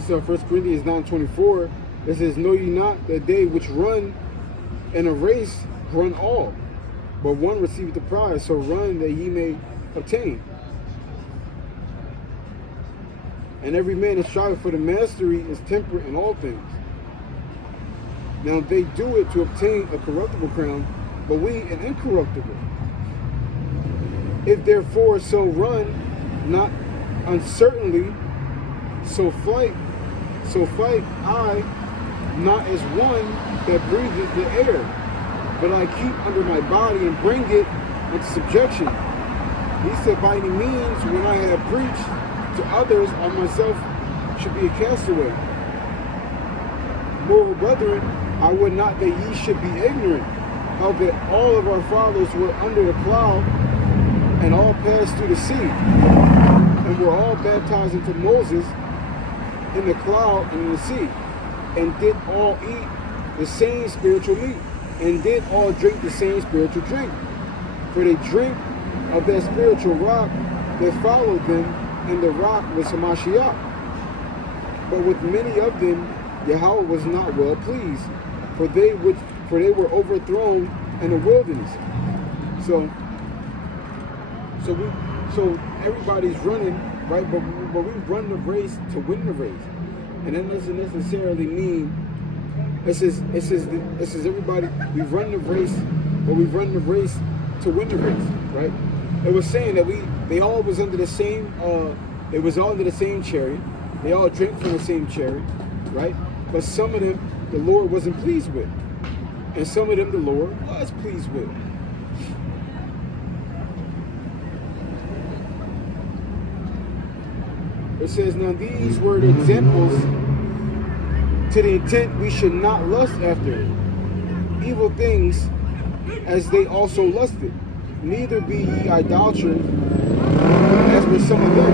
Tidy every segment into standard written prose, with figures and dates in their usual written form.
This is 1 Corinthians 9:24. It says, know ye not that they which run in a race run all, but one receiveth the prize, so run that ye may obtain. And every man is striving for the mastery is temperate in all things. Now they do it to obtain a corruptible crown, but we an incorruptible. If therefore so run, not uncertainly, so fight I, not as one that breatheth the air, but I keep under my body and bring it into subjection. He said, by any means, when I have preached to others, I myself should be a castaway. Moreover, brethren, I would not that ye should be ignorant, how that all of our fathers were under the cloud, and all passed through the sea, and were all baptized into Moses in the cloud and in the sea, and did all eat the same spiritual meat, and did all drink the same spiritual drink. For they drink of that spiritual rock that followed them, and the rock was Hamashiach. But with many of them Yahweh was not well pleased, for they were overthrown in the wilderness. So everybody's running, right? But we run the race to win the race, and that doesn't necessarily mean. It says everybody, we run the race, but we run the race to win the race, right? It was saying that they all was under the same. It was all under the same chariot. They all drank from the same chariot, right? But some of them the Lord wasn't pleased with, and some of them the Lord was pleased with. It says, now these were the examples to the intent we should not lust after evil things as they also lusted. Neither be ye idolaters, as were some of them.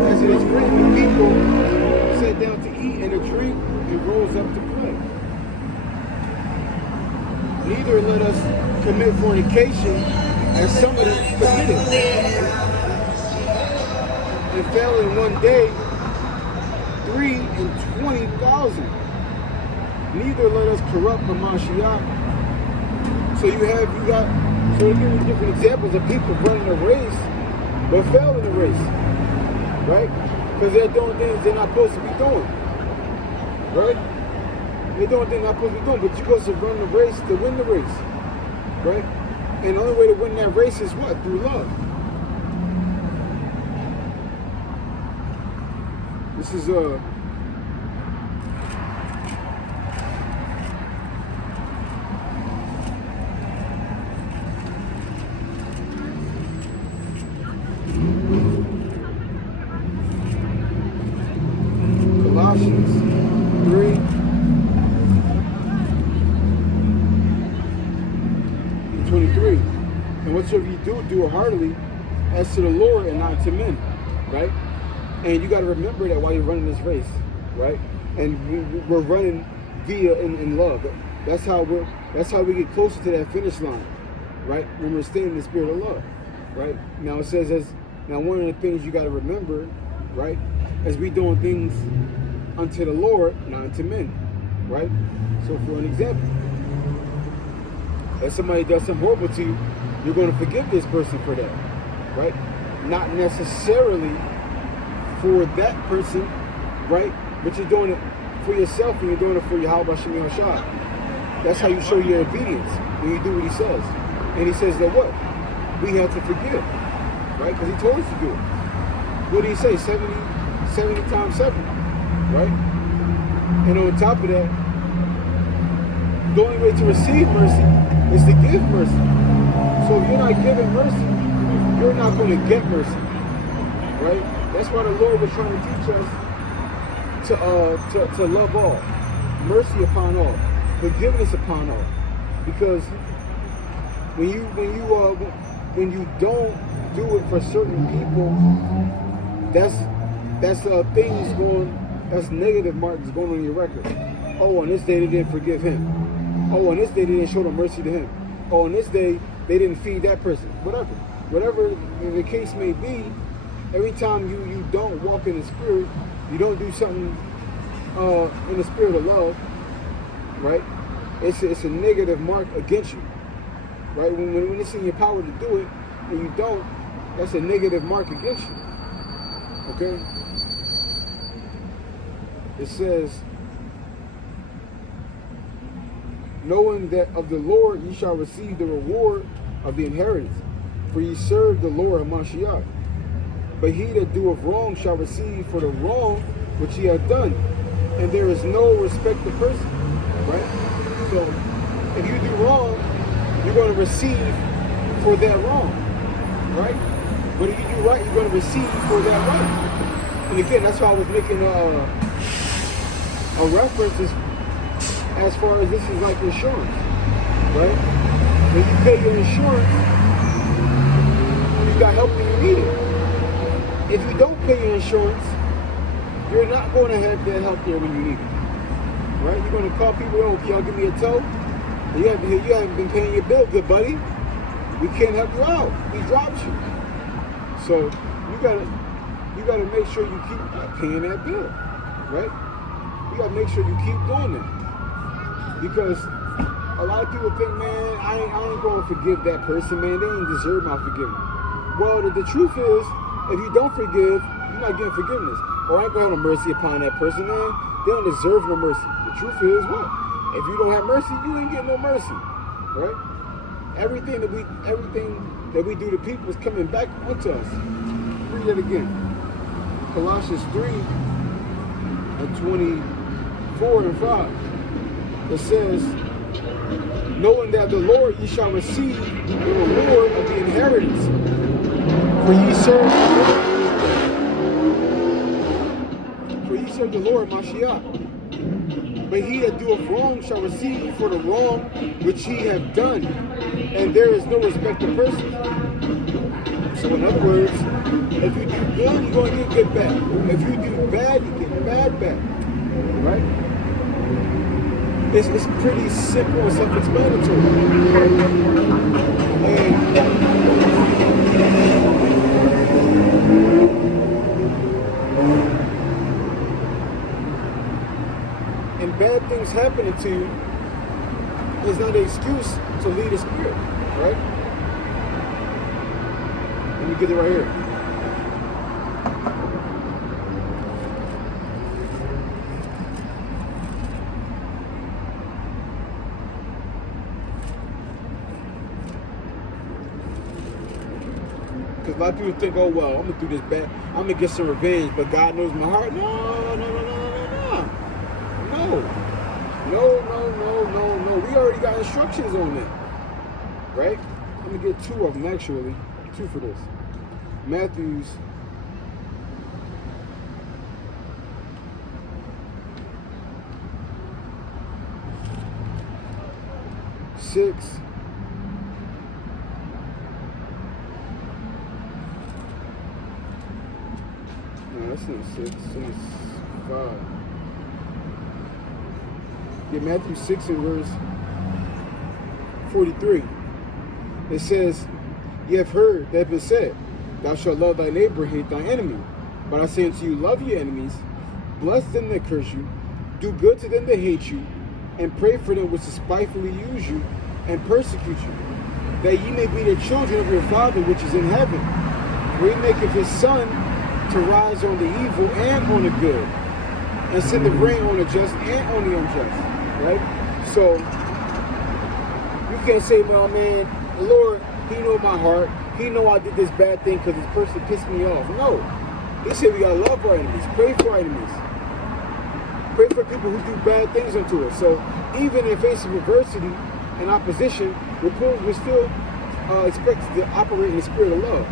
As it is written, the people sat down to eat and to drink and rose up to play. Neither let us commit fornication, as some of them committed, and fell in one day 320,000. Neither let us corrupt the Mashiach. So you got different examples of people running a race, but fell in the race, right? Because they're doing things they're not supposed to be doing, right? They're doing things they're not supposed to be doing, but you're supposed to run the race to win the race, right? And the only way to win that race is what? Through love. This is Colossians 3 and 23. And whatsoever you do, do it heartily as to the Lord and not to men, right? And you got to remember that while you're running this race, right? And we're running via in love. That's how we get closer to that finish line, right? When we're staying in the spirit of love, right? Now it says one of the things you got to remember, right, as we doing things unto the Lord, not unto men, right? So for an example, if somebody does something horrible to you, you're going to forgive this person for that, right? Not necessarily for that person, right? But you're doing it for yourself, and you're doing it for Yahweh Shemi Hashai. That's how you show your obedience, when you do what he says. And he says that what? We have to forgive, right? Because he told us to do it. What did he say? 70 times 7, right? And on top of that, the only way to receive mercy is to give mercy. So if you're not giving mercy, you're not going to get mercy, right? That's why the Lord was trying to teach us to love all, mercy upon all, forgiveness upon all. Because when you don't do it for certain people, that's things going, that's negative marks going on your record. Oh, on this day they didn't forgive him. Oh, on this day they didn't show the mercy to him. Oh, on this day they didn't feed that person. Whatever the case may be. Every time you don't walk in the spirit, you don't do something in the spirit of love, right? It's a negative mark against you, right? When it's in your power to do it and you don't, that's a negative mark against you. Okay? It says, knowing that of the Lord ye shall receive the reward of the inheritance, for ye serve the Lord Hamashiach. But he that doeth wrong shall receive for the wrong which he hath done. And there is no respect of person, right? So, if you do wrong, you're going to receive for that wrong, right? But if you do right, you're going to receive for that right. And again, that's why I was making a reference as far as this is like insurance, right? When you pay your insurance, you got help when you need it. If you don't pay your insurance, you're not going to have that help there when you need it, right? You're going to call people, oh, can y'all give me a tow? You haven't been paying your bill, good buddy. We can't help you out. We dropped you. So you gotta make sure you keep paying that bill, right? You gotta make sure you keep doing that. Because a lot of people think, man, I ain't going to forgive that person, man. They ain't deserve my forgiveness. Well, the truth is, if you don't forgive, you're not getting forgiveness. Or I ain't going to have no mercy upon that person, man. They don't deserve no mercy. The truth is what? If you don't have mercy, you ain't getting no mercy, right? Everything that we do to people is coming back onto us. Read it again. Colossians 3 and 24 and 5. It says, knowing that the Lord ye shall receive the reward of the inheritance, for ye serve the Lord Mashiach. But he that doeth wrong shall receive for the wrong which he hath done, and there is no respect of person. So in other words, if you do good, you're going to get good back. If you do bad, you get bad back. Right? It's pretty simple and self-explanatory. And bad things happening to you is not an excuse to lead a spirit, right? Let me get it right here. Because a lot of people think, oh, well, I'm going to do this bad. I'm going to get some revenge, but God knows my heart. No. We already got instructions on that, right? Let me get two of them, actually. Two for this. Matthew's 6. No, that's not 6. It's 5. Yeah, Matthew 6 and verse 43. It says, ye have heard that it been said, thou shalt love thy neighbor, hate thy enemy. But I say unto you, love your enemies, bless them that curse you, do good to them that hate you, and pray for them which despitefully use you and persecute you, that ye may be the children of your Father which is in heaven. For he maketh his sun to rise on the evil and on the good, and send the rain on the just and on the unjust. Right? So you can't say, well, man, the Lord, he know my heart. He know I did this bad thing because this person pissed me off. No. He said we gotta love our enemies, pray for our enemies. Pray for people who do bad things unto us. So even in face of adversity and opposition, we're still expected to operate in the spirit of love.